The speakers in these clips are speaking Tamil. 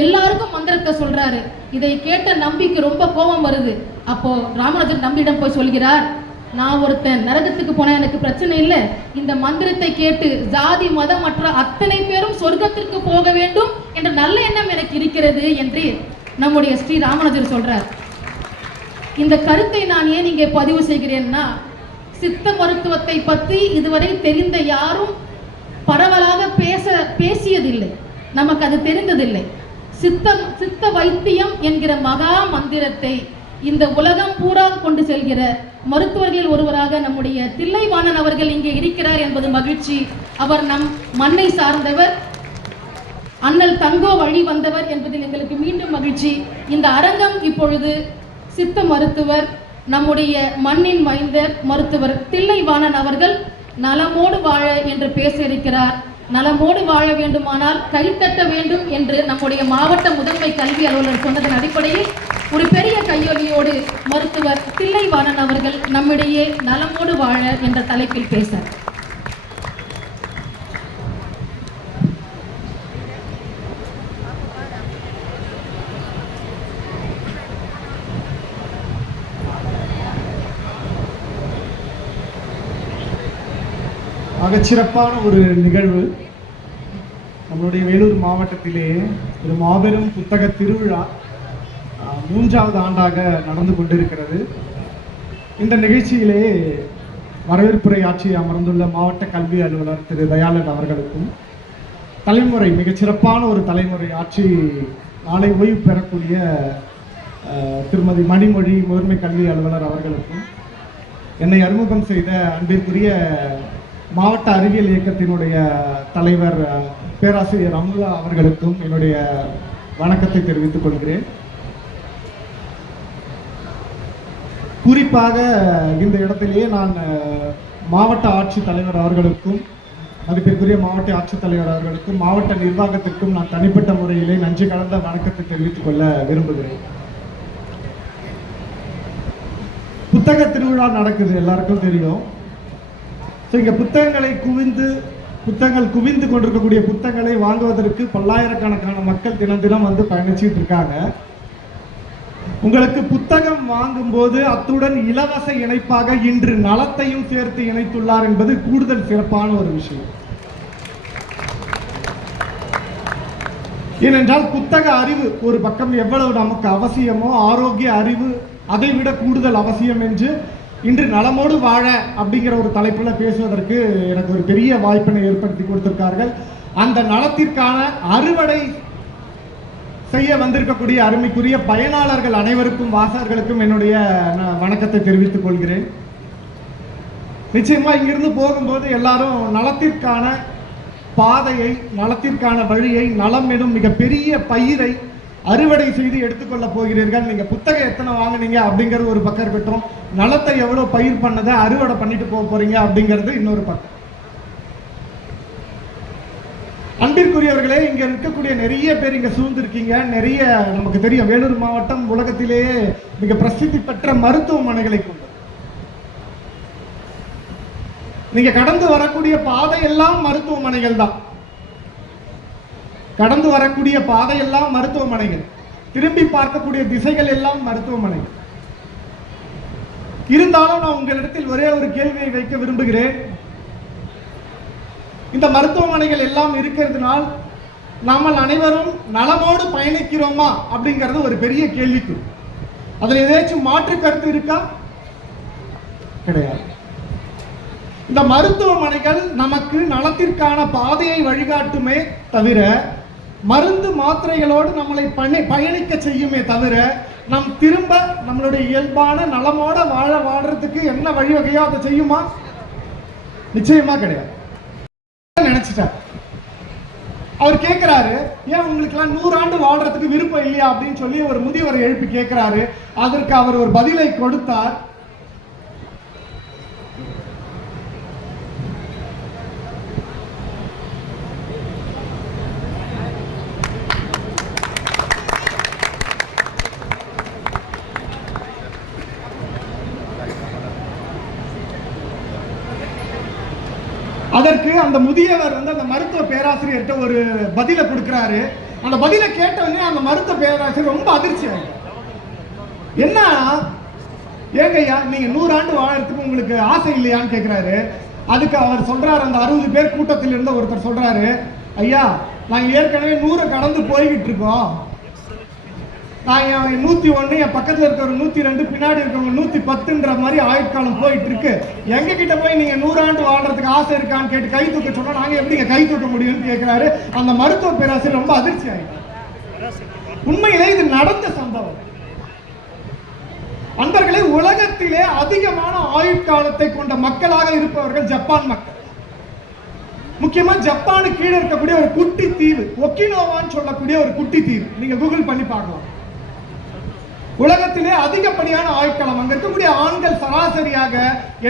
எல்லாருக்கும் மந்திரத்தை சொல்றாரு. இதை கேட்ட நம்பிக்கு ரொம்ப கோபம் வருது. அப்போ ராமராஜன் நம்பியிடம் போய் சொல்கிறார் நான் ஒருத்தன் நரகத்துக்கு போனா எனக்கு பிரச்சனை இல்லை. இந்த மந்திரத்தை கேட்டு ஜாதி மதம் மற்ற அத்தனை பேரும் சொர்க்கத்திற்கு போக வேண்டும் என்ற நல்ல எண்ணம் எனக்கு இருக்கிறது என்று நம்முடைய ஸ்ரீ ராமராஜர் சொல்றார். இந்த கருத்தை நான் ஏன் இங்கே பதிவு செய்கிறேன்னா சித்த மருத்துவத்தை பற்றி இதுவரை தெரிந்த யாரும் பரவலாக பேச பேசியதில்லை. நமக்கு அது தெரிந்ததில்லை. சித்த சித்த வைத்தியம் என்கிற மகா மந்திரத்தை இந்த உலகம் பூரா கொண்டு செல்கிற மருத்துவர்களில் ஒருவராக நம்முடைய தில்லைவாணன் அவர்கள் இங்கே இருக்கிறார் என்பது மகிழ்ச்சி. அவர் நம் மண்ணை சார்ந்தவர் அண்ணல் தங்கோ வழி வந்தவர் என்பதில் எங்களுக்கு மீண்டும் மகிழ்ச்சி. இந்த அரங்கம் இப்பொழுது சித்த மருத்துவர் நம்முடைய மண்ணின் மைந்தர் மருத்துவர் தில்லைவாணன் அவர்கள் நலமோடு வாழ என்று பேச இருக்கிறார். நலமோடு வாழ வேண்டுமானால் கைத்தட்ட வேண்டும் என்று நம்முடைய மாவட்ட முதன்மை கல்வி அலுவலர் சொன்னதன் அடிப்படையில் ஒரு பெரிய கையொலியோடு மருத்துவர் தில்லைவாணன் அவர்கள் நம்மிடையே நலமோடு வாழ என்ற தலைப்பில் பேச மிகச்சிறப்பான ஒரு நிகழ்வு. நம்மளுடைய வேலூர் மாவட்டத்திலே ஒரு மாபெரும் புத்தக திருவிழா மூன்றாவது ஆண்டாக நடந்து கொண்டிருக்கிறது. இந்த நிகழ்ச்சியிலே வரவேற்புரை ஆட்சி அமர்ந்துள்ள மாவட்ட கல்வி அலுவலர் திரு தயாளன் அவர்களுக்கும் தலைமுறை மிகச்சிறப்பான ஒரு தலைமுறை ஆட்சி நாளை ஓய்வு பெறக்கூடிய திருமதி மணிமொழி முதன்மை கல்வி அலுவலர் அவர்களுக்கும் என்னை அறிமுகம் செய்த அன்பிற்குரிய மாவட்ட அறிவியல் இயக்கத்தினுடைய தலைவர் பேராசிரியர் அமுதா அவர்களுக்கும் என்னுடைய வணக்கத்தை தெரிவித்துக் கொள்கிறேன். குறிப்பாக இந்த இடத்திலேயே நான் மாவட்ட ஆட்சித்தலைவர் அவர்களுக்கும் மதிப்பிற்குரிய மாவட்ட ஆட்சித்தலைவர் அவர்களுக்கும் மாவட்ட நிர்வாகத்திற்கும் நான் தனிப்பட்ட முறையிலே நன்றி கலந்த வணக்கத்தை தெரிவித்துக் கொள்ள விரும்புகிறேன். புத்தக திருவிழா நடக்குது எல்லாருக்கும் தெரியும். ஸோ இங்கே புத்தகங்களை குவிந்து புத்தகங்கள் குவிந்து கொண்டிருக்கக்கூடிய புத்தகங்களை வாங்குவதற்கு பல்லாயிரக்கணக்கான மக்கள் தினம் தினம் வந்து பயணிச்சுட்டு இருக்காங்க. உங்களுக்கு புத்தகம் வாங்கும்போது அத்துடன் இலவச இணைப்பாக இன்று நலத்தையும் சேர்த்து இணைத்துள்ளார் என்பது கூடுதல் சிறப்பான ஒரு விஷயம். ஏனென்றால் புத்தக அறிவு ஒரு பக்கம் எவ்வளவு நமக்கு அவசியமோ ஆரோக்கிய அறிவு அதை விட கூடுதல் அவசியம் என்று இன்று நலமோடு வாழ அப்படிங்கிற ஒரு தலைப்பில் பேசுவதற்கு எனக்கு ஒரு பெரிய வாய்ப்பினை ஏற்படுத்தி கொடுத்திருக்கார்கள். அந்த நலத்திற்கான அறுவடை செய்ய வந்திருக்கக்கூடிய அருமைக்குரிய பயனாளர்கள் அனைவருக்கும் வாசகர்களுக்கும் என்னுடைய நான் வணக்கத்தை தெரிவித்துக் கொள்கிறேன். நிச்சயமா இங்கிருந்து போகும்போது எல்லாரும் நலத்திற்கான பாதையை நலத்திற்கான வழியை நலம் எனும் மிகப்பெரிய பயிரை அறுவடை செய்து எடுத்துக்கொள்ள போகிறீர்கள். நீங்க புத்தகம் எத்தனை வாங்குனீங்க அப்படிங்கிறது ஒரு பக்கம் இருக்கட்டும். நலத்தை எவ்வளவு பயிர் பண்ணதை அறுவடை பண்ணிட்டு போக போறீங்க அப்படிங்கிறது இன்னொரு பக்கம். அன்பிற்குரியவர்களே இங்க இருக்கக்கூடிய நிறைய பேர் இங்க சூழ்ந்திருக்கீங்க. நிறைய நமக்கு தெரியும் வேலூர் மாவட்டம் உலகத்திலேயே மிக பிரசித்தி பெற்ற மருத்துவமனைகளை கொண்டு நீங்க கடந்து வரக்கூடிய பாதை எல்லாம் மருத்துவமனைகள் தான். கடந்து வரக்கூடிய பாதை எல்லாம் மருத்துவமனைகள். திரும்பி பார்க்கக்கூடிய திசைகள் எல்லாம் மருத்துவமனைகள். இருந்தாலும் நான் உங்களிடத்தில் ஒரே ஒரு கேள்வியை வைக்க விரும்புகிறேன். இந்த மருத்துவமனைகள் எல்லாம் இருக்கிறதுனால் நம்ம அனைவரும் நலமோடு பயணிக்கிறோமா அப்படிங்கிறது ஒரு பெரிய கேள்விக்கு. அதில் ஏதாச்சும் மாற்று கருத்து இருக்கா? கிடையாது. இந்த மருத்துவமனைகள் நமக்கு நலத்திற்கான பாதையை வழிகாட்டுமே தவிர மருந்து மாத்திரைகளோடு நம்மளை பணி பயணிக்க செய்யுமே தவிர நம் திரும்ப நம்மளுடைய இயல்பான நலமோட வாழ வாடுறதுக்கு என்ன வழிவகையோ அதை செய்யுமா? நிச்சயமா கிடையாது. நினைச்சிட்டார். அவர் கேட்கிறாரு ஏன் உங்களுக்கெல்லாம் நூறாண்டு வாழ்றதுக்கு விருப்பம் இல்லையா? அப்படின்னு சொல்லி ஒரு முதியவரை எழுப்பி கேட்கிறாரு அதற்கு அவர் ஒரு பதிலை கொடுத்தார். பிறகு அந்த முதியவர் வந்து அந்த மருத்துவ பேராசிரியர்கிட்ட ஒரு பதிலை கொடுக்குறாரு. அந்த பதிலை கேட்டவொடனே அந்த மருத்துவ பேராசிரியர் ரொம்ப அதிர்ச்சி என்ன என்ன ஏங்கய்யா நீங்க நூறாண்டு வாழறதுக்கு உங்களுக்கு ஆசை இல்லையான்னு கேட்கிறாரு அதுக்கு அவர் சொல்றாரு அந்த அறுபது பேர் கூட்டத்தில் இருந்த ஒருத்தர் சொல்றாரு ஐயா நாங்கள் ஏற்கனவே நூறை கடந்து போய்கிட்டு இருக்கோம். நான் என் நூற்றி ஒன்று என் பக்கத்தில் இருக்கிற நூற்றி ரெண்டு பின்னாடி இருக்கிறவங்க நூற்றி பத்துன்ற மாதிரி ஆயுட்காலம் போயிட்டு இருக்கு எங்க கிட்ட போய் நீங்கள் நூறாண்டு வாழ்றதுக்கு ஆசை இருக்கான்னு கேட்டு கை தூக்க சொன்னா நாங்கள் எப்படிங்க கை தூக்க முடியும்னு கேட்குறாரு அந்த மருத்துவ பேராசிரியர் ரொம்ப அதிர்ச்சி ஆயிட்டார். உண்மையிலே இது நடந்த சம்பவம். அன்பர்களே உலகத்திலே அதிகமான ஆயுட்காலத்தை கொண்ட மக்களாக இருப்பவர்கள் ஜப்பான் மக்கள். முக்கியமா ஜப்பானு கீழே இருக்கக்கூடிய ஒரு குட்டி தீவு ஒக்கினோவான்னு சொல்லக்கூடிய ஒரு குட்டி தீவு. நீங்க கூகுள் பண்ணி பார்க்கலாம். உலகத்திலே அதிகப்படியான ஆயுட்காலம் அங்க இருக்கக்கூடிய ஆண்கள் சராசரியாக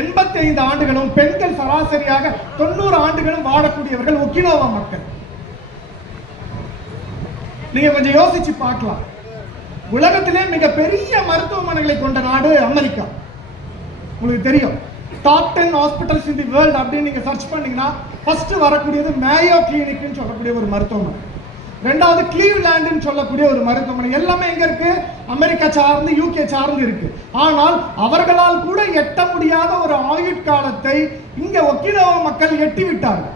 எண்பத்தி ஐந்து ஆண்டுகளும் பெண்கள் சராசரியாக தொண்ணூறு ஆண்டுகளும் வாழக்கூடியவர்கள் ஒக்கினோவா மக்கள். நீங்க கொஞ்சம் யோசிச்சு பார்க்கலாம். உலகத்திலே பெரிய மருத்துவமனைகளை கொண்ட நாடு அமெரிக்கா. உங்களுக்கு தெரியும். Top ten hospitals in the world அப்படின்னு நீங்க சர்ச் பண்ணீங்கன்னா ஃபர்ஸ்ட் வரக்கூடியது மேயோ கிளினிக்னு சொல்லக்கூடிய ஒரு மருத்துவமனை. ரெண்டாவது கிளீவ்லாண்டுன்னு சொல்லக்கூடிய ஒரு மருத்துவமனை. எல்லாமே எங்க இருக்கு? அமெரிக்கா சார்ந்து யூகே சார்ந்து இருக்கு. ஆனால் அவர்களால் கூட எட்ட முடியாத ஒரு ஆயுட்காலத்தை இங்க ஒக்கினவா மக்கள் எட்டி விட்டார்கள்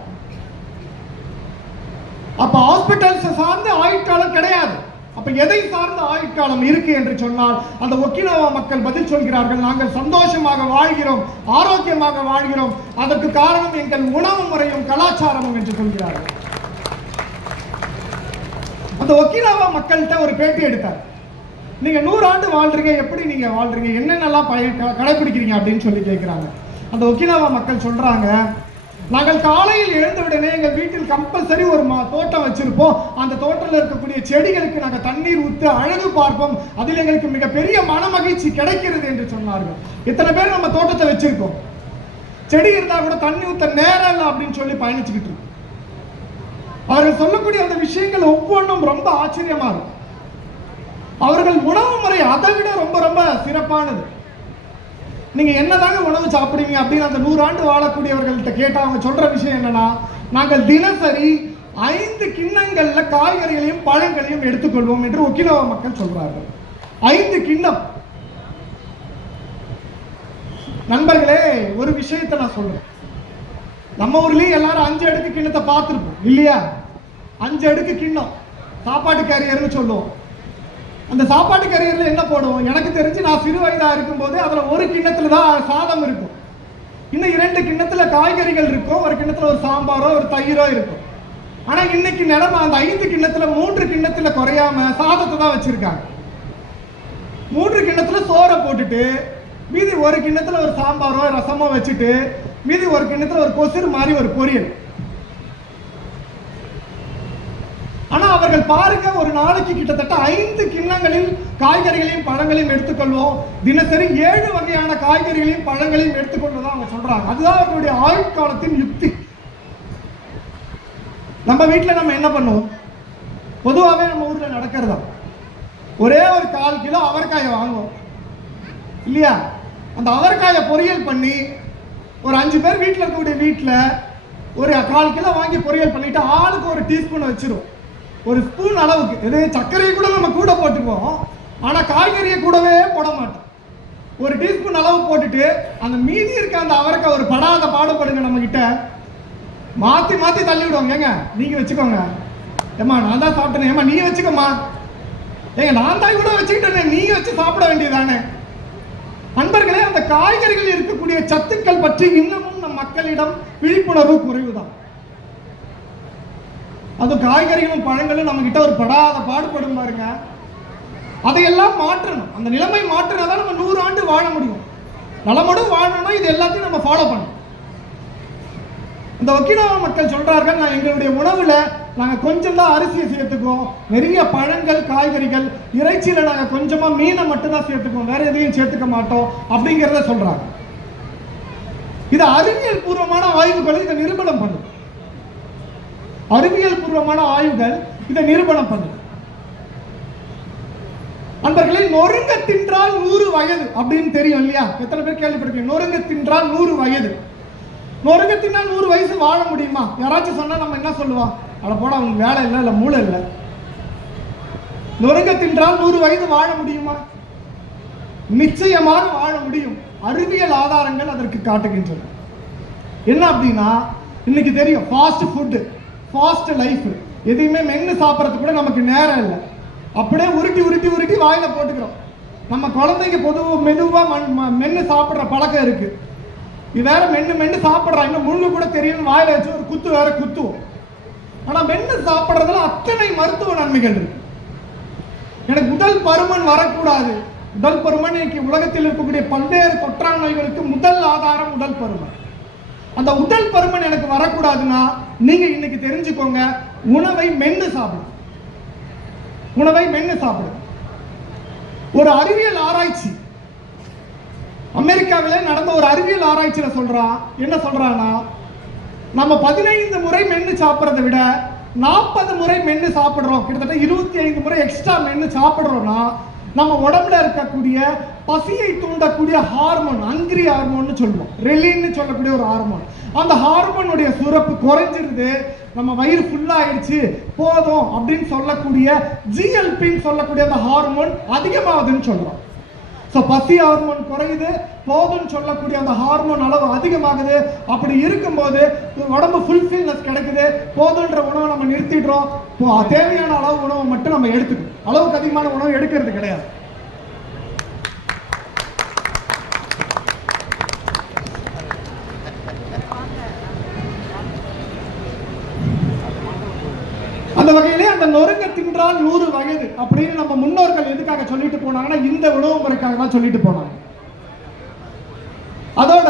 அப்ப ஹாஸ்பிட்டல்ஸ் சார்ந்த ஆயுட்காலம் கிடையாது. அப்ப எதை சார்ந்த ஆயுட்காலம் இருக்கு என்று சொன்னால் அந்த ஒக்கினவா மக்கள் பதில் சொல்கிறார்கள் நாங்கள் சந்தோஷமாக வாழ்கிறோம் ஆரோக்கியமாக வாழ்கிறோம். அதற்கு காரணம் எங்கள் உணவு முறையும் கலாச்சாரமும் என்று சொல்கிறார்கள். அந்த ஒக்கினவா மக்கள்கிட்ட ஒரு பேட்டி எடுத்தார். நீங்க நூறாண்டு வாழ்றீங்க எப்படி நீங்கள் வாழ்றீங்க என்னென்னலாம் பய கடைபிடிக்கிறீங்க அப்படின்னு சொல்லி கேட்குறாங்க அந்த ஒக்கினவா மக்கள் சொல்கிறாங்க நாங்கள் காலையில் எழுந்தவுடனே எங்கள் வீட்டில் கம்பல்சரி ஒரு மா- தோட்டம் வச்சிருப்போம். அந்த தோட்டத்தில் இருக்கக்கூடிய செடிகளுக்கு நாங்கள் தண்ணீர் ஊற்று அழகு பார்ப்போம். அதில் எங்களுக்கு மிகப்பெரிய மன மகிழ்ச்சி கிடைக்கிறது என்று சொன்னார்கள். இத்தனை பேர் நம்ம தோட்டத்தை வச்சிருக்கோம். செடி இருந்தால் கூட தண்ணி ஊற்ற நேரம் இல்லை அப்படின்னு சொல்லி பயணிச்சுக்கிட்டு இருக்கோம். அவர்கள் சொல்லக்கூடிய அந்த விஷயங்கள் ஒவ்வொன்றும் ரொம்ப ஆச்சரியமா இருக்கும். அவர்கள் உணவு முறை அதை விட ரொம்ப ரொம்ப சிறப்பானது. நீங்க என்னதாங்க உணவு சாப்பிடுவீங்க அப்படின்னு அந்த நூறாண்டு வாழக்கூடியவர்கள்ட்ட கேட்டா அவங்க சொல்ற விஷயம் என்னன்னா நாங்கள் தினசரி ஐந்து கிண்ணங்கள்ல காய்கறிகளையும் பழங்களையும் எடுத்துக்கொள்வோம் என்று ஒக்கினவா மக்கள் சொல்றார்கள். ஐந்து கிண்ணம். நண்பர்களே ஒரு விஷயத்தை நான் சொல்றேன். நம்ம ஊர்லயும் எல்லாரும் அஞ்சு அடுக்கு கிண்ணத்தை பார்த்துருப்போம் இல்லையா? அஞ்சு அடுக்கு கிண்ணம். சாப்பாட்டு கேரியர்னு சொல்லுவோம். அந்த சாப்பாட்டு கேரியரில் என்ன போடுவோம்? எனக்கு தெரிஞ்சு நான் சிறு வயதாக இருக்கும்போது அதில் ஒரு கிண்ணத்தில் தான் சாதம் இருக்கும். இன்னும் இரண்டு கிண்ணத்தில் காய்கறிகள் இருக்கும். ஒரு கிண்ணத்தில் ஒரு சாம்பாரோ ஒரு தயிரோ இருக்கும். ஆனால் இன்னைக்கு நிலமை அந்த ஐந்து கிண்ணத்தில் மூன்று கிண்ணத்தில் குறையாம சாதத்தை தான் வச்சுருக்காங்க. மூன்று கிண்ணத்தில் சோறை போட்டுட்டு மீதி ஒரு கிண்ணத்தில் ஒரு சாம்பாரோ ரசமோ வச்சுட்டு மீதி ஒரு கிண்ணத்தில் ஒரு கொசுறு மாதிரி ஒரு பொரியல். அவர்கள் பாருங்க ஒரு நாளைக்கு கிட்டத்தட்ட ஐந்து கிண்ணங்களில் காய்கறிகளையும் பழங்களையும் எடுத்துக்கொள்வோம். தினசரி ஏழு வகையான காய்கறிகளையும் பழங்களையும் எடுத்துக்கொள்வதா அவங்க சொல்றாங்க. அதுதான் அவர்களுடைய ஆயுட்காலத்தின் யுக்தி. நம்ம வீட்டில் நம்ம என்ன பண்ணுவோம்? பொதுவாகவே நம்ம ஊரில் நடக்கிறதா? ஒரே ஒரு கால் கிலோ அவரைக்காயை வாங்குவோம். இல்லையா? அந்த அவரைக்காயை பொரியல் பண்ணி ஒரு அஞ்சு பேர் வீட்டில் இருக்கக்கூடிய வீட்டில் ஒரு கால் கிலோ வாங்கி பொரியல் பண்ணிட்டு ஆளுக்கு ஒரு டீஸ்பூன் வச்சிரும் ஒரு ஸ்பூன் அளவுக்கு. இது சர்க்கரையை கூட நம்ம கூட போட்டுக்குவோம். ஆனால் காய்கறியை கூடவே போட மாட்டோம். ஒரு டீஸ்பூன் அளவு போட்டுட்டு அந்த மீதி இருக்க அந்த அவரைக்காய் ஒரு படாத பாடுபடுங்க நம்மக்கிட்ட மாற்றி மாற்றி தள்ளி விடுவாங்க ஏங்க நீங்கள் வச்சுக்கோங்க. ஏம்மா நான் தான் சாப்பிட்டேன். ஏம்மா நீ வச்சுக்கோமா ஏங்க நான் தான் கூட வச்சுக்கிட்டேனே. நீ வச்சு சாப்பிட வேண்டியதானே நண்பர்களே அந்த காய்கறிகள் இருக்கக்கூடிய சத்துக்கள் பற்றி இன்னமும் நம் மக்களிடம் விழிப்புணர்வு குறைவுதான். அது காய்கறிகளும் பழங்களும் நம்ம கிட்ட ஒரு படாத பாடுபடும் பாருங்க. அதையெல்லாம் மாற்றணும். அந்த நிலைமை மாற்றினா தான் நம்ம நூறு ஆண்டு வாழ முடியும். நலமோடு வாழணும்னா இது எல்லாத்தையும் நம்ம ஃபாலோ பண்ணணும். இந்த ஒக்கினாவா மக்கள் சொல்றார்கள் நான் எங்களுடைய உணவுல நாங்க கொஞ்சம் தான் அரிசியை சேர்த்துக்குவோம். நிறைய பழங்கள் காய்கறிகள் இறைச்சியில நாங்க கொஞ்சமா மீனை மட்டும்தான் சேர்த்துக்குவோம். வேற எதையும் சேர்த்துக்க மாட்டோம் அப்படிங்கிறத சொல்றாங்க. இது அறிவியல் பூர்வமான ஆய்வுகளை இதை நிரூபணம் பண்ணுது அறிவியல் பூர்வமான ஆய்வுகள் இதை நிரூபணம் பண்ணுது. அன்பர்களே நொறுங்க தின்றால் நூறு வயது அப்படின்னு தெரியும் இல்லையா? எத்தனை பேர் கேள்விப்பட்டிருக்கீங்க? நொறுங்க தின்றால் நூறு வயது. நொறுங்க தின்னால் நூறு வயசு வாழ முடியுமா? யாராச்சும் சொன்னா நம்ம என்ன சொல்லுவோம்? அட போட அவனுக்கு வேலை இல்லை இல்லை மூளை இல்லை. நொறுங்க தின்றால் நூறு வயது வாழ முடியுமா? நிச்சயமாக வாழ முடியும். அறிவியல் ஆதாரங்கள் அதற்கு காட்டுகின்றன. என்ன அப்படின்னா இன்னைக்கு தெரியும் ஃபாஸ்ட் ஃபுட்டு ஃபாஸ்ட் லைஃப் எதையுமே மென்று சாப்பிட்றதுக்கு கூட நமக்கு நேரம் இல்லை. அப்படியே உருட்டி உருட்டி உருட்டி வாயில போட்டுக்கிறோம். நம்ம குழந்தைங்க பொதுவாக மெதுவாக மென்று சாப்பிட்ற பழக்கம் இருக்கு. இது வேற மென்று மென்று சாப்பிட்றாங்க இன்னும் முள்ளு கூட தெரியும் வாயில வச்சு ஒரு குத்து வேற குத்துவோம். ஆனால் மென்று சாப்பிட்றதுல அத்தனை மருத்துவ நன்மைகள் இருக்கு. எனக்கு உடல் பருமன் வரக்கூடாது. உடல் பருமன் இன்னைக்கு உலகத்தில் இருக்கக்கூடிய பல்வேறு தொற்றா நோய்களுக்கு முதல் ஆதாரம் உடல் பருமன். அந்த உடல் பருமன் எனக்கு வரக்கூடாதுன்னா நீங்க இன்னைக்கு தெரிஞ்சுக்கோங்க உணவை மென்னு சாப்பிடும் உணவை மென்னு சாப்பிடும் ஒரு அறிவியல் ஆராய்ச்சி. அமெரிக்காவில நடந்த ஒரு அறிவியல் ஆராய்ச்சியில சொல்றான் என்ன சொல்றான்னா நம்ம பதினைந்து முறை மென்று சாப்பிட்றதை விட நாற்பது முறை மென்று சாப்பிடுறோம். கிட்டத்தட்ட இருபத்தி ஐந்து முறை எக்ஸ்ட்ரா மென்னு சாப்பிடுறோம்னா நம்ம உடம்புல இருக்கக்கூடிய பசியை தூண்டக்கூடிய ஹார்மோன் அங்கிரி ஹார்மோன்னு சொல்லுவோம். ரெலின்னு சொல்லக்கூடிய ஒரு ஹார்மோன் அந்த ஹார்மோனுடைய சுரப்பு குறைஞ்சிருது நம்ம வயிறு ஃபுல்லாயிடுச்சு போதும் அப்படின்னு சொல்லக்கூடிய ஜிஎல்பின்னு சொல்லக்கூடிய அந்த ஹார்மோன் அதிகமாகுதுன்னு சொல்றோம். ஸோ பசி ஹார்மோன் குறையுது போதும்னு சொல்லக்கூடிய அந்த ஹார்மோன் அளவு அதிகமாகுது. அப்படி இருக்கும்போது உடம்பு ஃபுல்ஃபில்னஸ் கிடைக்குது போதுன்ற உணவை நம்ம நிறுத்திடுறோம். தேவையான அளவு உணவை மட்டும் நம்ம எடுத்துக்கணும். அளவுக்கு அதிகமான உணவு எடுக்கிறது கிடையாது. அந்த வகையிலே அந்த நொறுங்க தின்றால் நூறு வயது அப்படின்னு நம்ம முன்னோர்கள் எதுக்காக சொல்லிட்டு போனாங்கன்னா இந்த உணவு முறைக்காக தான் சொல்லிட்டு போனாங்க. அதோட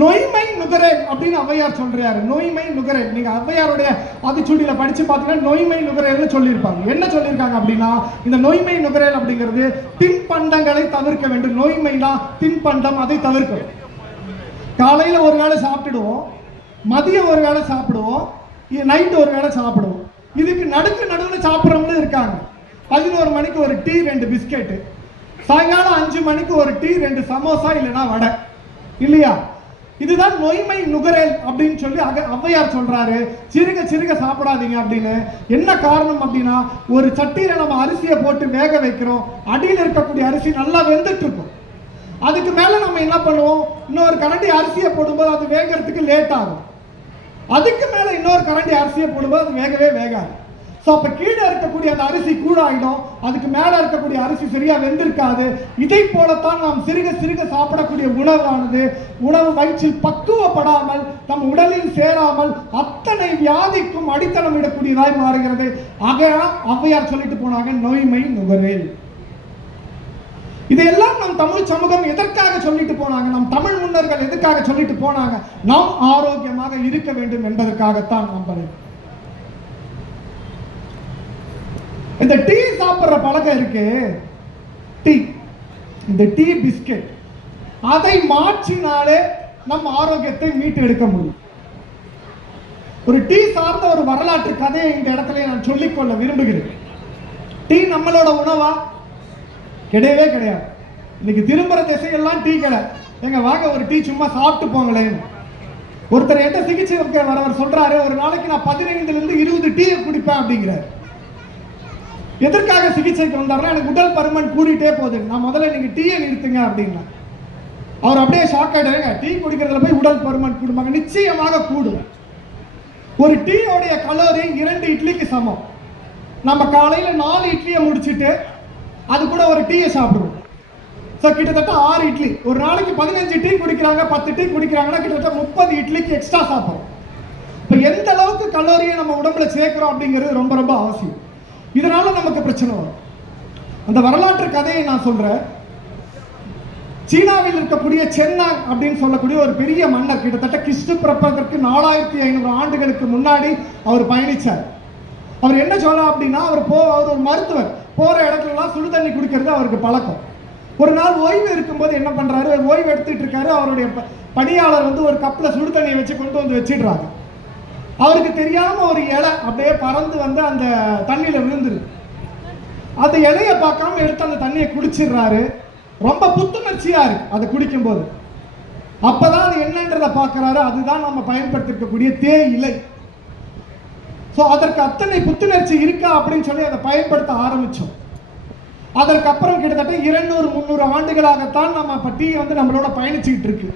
நொய்மை நுகரே அப்படின்னு ஔவையார் சொல்றாரு. நொய்மை நுகரே. நீங்க ஔவையாருடைய அதுச்சுடியில படிச்சு பார்த்தீங்கன்னா நொய்மை நுகரேன்னு சொல்லியிருப்பாங்க. என்ன சொல்லியிருக்காங்க அப்படின்னா இந்த நொய்மை நுகரேல் அப்படிங்கிறது தின்பண்டங்களை தவிர்க்க வேண்டும். நொய்மைனா தின்பண்டம் அதை தவிர்க்க காலையில ஒரு வேளை சாப்பிட்டுடுவோம் மதியம் ஒரு வேளை சாப்பிடுவோம் நைட்டு ஒரு வேளை சாப்பிடுவோம். இதுக்கு நடுக்கு நடுவில் சாப்பிட்றவங்களும் இருக்காங்க. பதினோரு மணிக்கு ஒரு டீ ரெண்டு பிஸ்கெட்டு சாயங்காலம் அஞ்சு மணிக்கு ஒரு டீ ரெண்டு சமோசா இல்லைன்னா வடை. இல்லையா? இதுதான் நொய்மை நுகரேல் அப்படின்னு சொல்லி அக ஔவையார் சொல்றாரு. சிறுக சிறுக சாப்பிடாதீங்க அப்படின்னு. என்ன காரணம் அப்படின்னா ஒரு சட்டியில நம்ம அரிசியை போட்டு வேக வைக்கிறோம். அடியில் இருக்கக்கூடிய அரிசி நல்லா வெந்துட்டு இருக்கும். அதுக்கு மேல நம்ம என்ன பண்ணுவோம்? இன்னொரு கரண்டி அரிசியை போடும்போது அது வேகிறதுக்கு லேட் ஆகும். அதுக்கு மேல இன்னொரு கரண்டி அரிசியை போடும்போது அது வேகவே வேகாது. ஸோ அப்போ கீழே இருக்கக்கூடிய அந்த அரிசி கூடாயிடும். அதுக்கு மேலே இருக்கக்கூடிய அரிசி சரியாக வெந்திருக்காது. இதை போலத்தான் நாம் சிறுக சிறுக சாப்பிடக்கூடிய உணவானது உணவு வயிற்றில் பக்குவப்படாமல் நம் உடலில் சேராமல் அத்தனை வியாதிக்கும் அடித்தளம் இடக்கூடியதாய் மாறுகிறது. ஆக ஔவையார் சொல்லிட்டு போனாங்க நோய்மை நுகரேல் இதையெல்லாம் நம் தமிழ் சமூகம் எதற்காக சொல்லிட்டு போனாங்க? நம் தமிழ் முன்னர்கள் எதற்காக சொல்லிட்டு போனாங்க? நாம் ஆரோக்கியமாக இருக்க வேண்டும் என்பதற்காகத்தான் நம்புறேன் இந்த டீ சாப்பிட்ற பழக்கம் இருக்கு. டீ. இந்த டீ பிஸ்கெட். அதை மாற்றினாலே நம் ஆரோக்கியத்தை மீட்டு எடுக்க முடியும். ஒரு டீ சார்ந்த ஒரு வரலாற்று கதையை இந்த இடத்துல நான் சொல்லிக்கொள்ள விரும்புகிறேன். டீ நம்மளோட உணவா? கிடையவே கிடையாது. இன்னைக்கு திரும்புற திசையெல்லாம் டீ கடை. எங்க வாங்க ஒரு டீ சும்மா சாப்பிட்டு போங்களேன். ஒருத்தர் என்கிட்ட சிகிச்சை வரவர் சொல்றாரு ஒரு நாளைக்கு நான் பதினைந்துல இருந்து இருபது டீயை குடிப்பேன் அப்படிங்கிறார். எதற்காக சிகிச்சைக்கு வந்தாருன்னா எனக்கு உடல் பருமன் கூடிட்டே போகுது. நான் முதல்ல நீங்க டீயை நிறுத்துங்க அப்படின்னா. அவர் அப்படியே ஷாக் ஆயிட்டாருங்க டீ குடிக்கிறதுல போய் உடல் பருமன் கூடுமாங்க? நிச்சயமாக கூடும் ஒரு டீயோடைய கலோரி இரண்டு இட்லிக்கு சமம். நம்ம காலையில நாலு இட்லியை முடிச்சுட்டு அது கூட ஒரு டீயை சாப்பிடுவோம். ஸோ கிட்டத்தட்ட ஆறு இட்லி. ஒரு நாளைக்கு பதினஞ்சு டீ குடிக்கிறாங்க பத்து டீ குடிக்கிறாங்கன்னா கிட்டத்தட்ட முப்பது இட்லிக்கு எக்ஸ்ட்ரா சாப்பிட்றோம். இப்போ எந்த அளவுக்கு கலோரியை நம்ம உடம்புல சேர்க்கிறோம் அப்படிங்கிறது ரொம்ப ரொம்ப அவசியம். இதனால நமக்கு பிரச்சனை வரும். அந்த வரலாற்று கதையை நான் சொல்கிறேன் சீனாவில் இருக்கக்கூடிய சென்னாங் அப்படின்னு சொல்லக்கூடிய ஒரு பெரிய மன்னர் கிட்டத்தட்ட கிறிஸ்து பிறப்பதற்கு நாலாயிரத்தி ஐநூறு ஆண்டுகளுக்கு முன்னாடி அவர் பயணிச்சார். அவர் என்ன சொல்லலாம் அப்படின்னா அவர் போ அவர் ஒரு மருத்துவர். போகிற இடத்துலலாம் சுடு தண்ணி குடிக்கிறது அவருக்கு பழக்கம். ஒரு நாள் ஓய்வு இருக்கும்போது என்ன பண்ணுறாரு ஓய்வு எடுத்துட்டு இருக்காரு. அவருடைய பணியாளர் வந்து ஒரு கப்பில் சுடு தண்ணியை வச்சு கொண்டு வந்து வச்சிடுறாங்க அவருக்கு தெரியாமல் ஒரு இலை அப்படியே பறந்து வந்து அந்த தண்ணியில் விழுந்துரு அந்த இலையை பார்க்காம எடுத்து அந்த தண்ணியை குடிச்சிடுறாரு. ரொம்ப புத்துணர்ச்சியாக இருக்கு அதை குடிக்கும்போது. அப்பதான் அது என்னன்றதை பார்க்குறாரு. அதுதான் நம்ம பயன்படுத்திருக்கக்கூடிய தேயிலை. ஸோ அதற்கு அத்தனை புத்துணர்ச்சி இருக்கா அப்படின்னு சொல்லி அதை பயன்படுத்த ஆரம்பித்தோம் அதற்கப்புறம் கிட்டத்தட்ட இருநூறு முந்நூறு ஆண்டுகளாகத்தான் நம்ம இப்போ டீ வந்து நம்மளோட பயணிச்சுக்கிட்டு இருக்கு.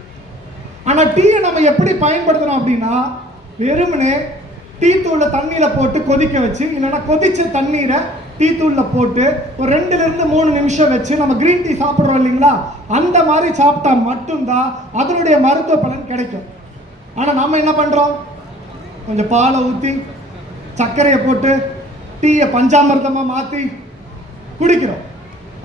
ஆனால் டீயை நம்ம எப்படி பயன்படுத்தணும் அப்படின்னா வெறுமனே டீ தூளில் தண்ணியில் போட்டு கொதிக்க வச்சு இல்லைன்னா கொதிச்ச தண்ணீரை டீ தூளில் போட்டு ஒரு ரெண்டுலேருந்து மூணு நிமிஷம் வச்சு நம்ம க்ரீன் டீ சாப்பிட்றோம் இல்லைங்களா? அந்த மாதிரி சாப்பிட்டா மட்டும்தான் அதனுடைய மருத்துவ பலன் கிடைக்கும். ஆனால் நம்ம என்ன பண்ணுறோம் கொஞ்சம் பாலை ஊற்றி சர்க்கரையை போட்டு டீயை பஞ்சாமிர்தமாக மாற்றி குடிக்கிறோம்.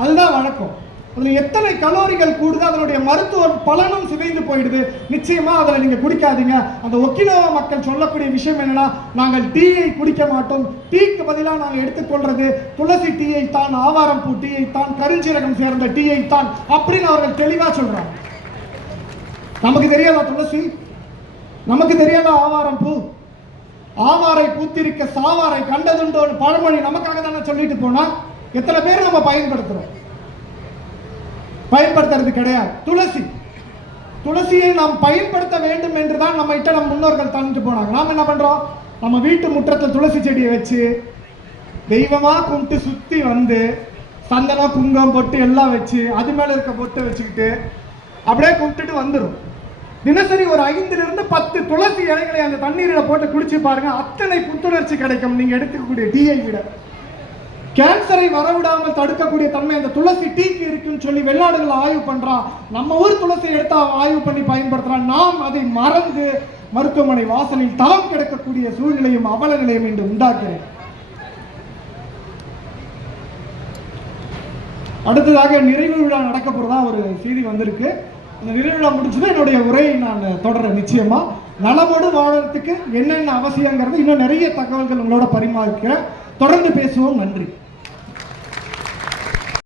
அதுதான் வழக்கம். அதில் எத்தனை கலோரிகள் கூடுதோ அதனுடைய மருத்துவ பலனும் சிதைந்து போயிடுது. நிச்சயமாக அதில் நீங்கள் குடிக்காதீங்க. அந்த ஒக்கினோவா மக்கள் சொல்லக்கூடிய விஷயம் என்னன்னா நாங்கள் டீயை குடிக்க மாட்டோம். டீக்கு பதிலாக நாங்கள் எடுத்துக்கொள்வது துளசி டீயை தான் ஆவாரம் பூ டீயை தான் கருஞ்சீரகம் சேர்ந்த டீயை தான் அப்படின்னு அவர்கள் தெளிவாக சொல்கிறாங்க நமக்கு தெரியாதா துளசி? நமக்கு தெரியாதா ஆவாரம் பூ? ஆவாரை பூத்திருக்க சாவாரை கண்டதுண்டோ பழமொழி நமக்காக தானே சொல்லிட்டு போனா? எத்தனை பேர் நம்ம பயன்படுத்துறோம்? பயன்படுத்துறது கிடையாது. துளசி. துளசியை நாம் பயன்படுத்த வேண்டும் என்று தான் நம்ம கிட்ட நம்ம முன்னோர்கள் தந்துட்டு போனாங்க. நாம் என்ன பண்றோம்? நம்ம வீட்டு முற்றத்தில் துளசி செடியை வச்சு தெய்வமா கும்பிட்டு சுத்தி வந்து சந்தனம் குங்கம் பொட்டு எல்லாம் வச்சு அது மேல இருக்க பொட்டு வச்சுக்கிட்டு அப்படியே கும்பிட்டுட்டு வந்துடும் தினசரி ஒரு ஐந்துல இருந்து பத்து துளசி இலைகளை அந்த தண்ணீரில் போட்டு குடிச்சு பாருங்க. அத்தனை புத்துணர்ச்சி கிடைக்கும். நீங்க எடுத்துக்கக்கூடிய டீயை விட. கேன்சரை வரவிடாமல் தடுக்கக்கூடிய தன்மை அந்த துளசி டீக்கு இருக்குன்னு சொல்லி வெளிநாடுகள் ஆய்வு பண்றான் நம்ம ஊர் துளசி எடுத்து அவன் ஆய்வு பண்ணி பயன்படுத்துறான். நாம் அதை மறந்து மருத்துவமனை வாசலில் தளம் கிடக்கக்கூடிய சூழ்நிலையும் அவல நிலையும் என்று உண்டாக்கிறேன் அடுத்ததாக நிறைவு விழா நடக்க போறதா ஒரு செய்தி வந்திருக்கு. அந்த நிறைவு விழா என்னுடைய உரையை நான் தொடர்றேன் நிச்சயமா. நலமோடு வாழறதுக்கு என்னென்ன அவசியங்கிறது இன்னும் நிறைய தகவல்கள் உங்களோட பரிமாறிக்கிறேன். தொடர்ந்து பேசுவோம். நன்றி.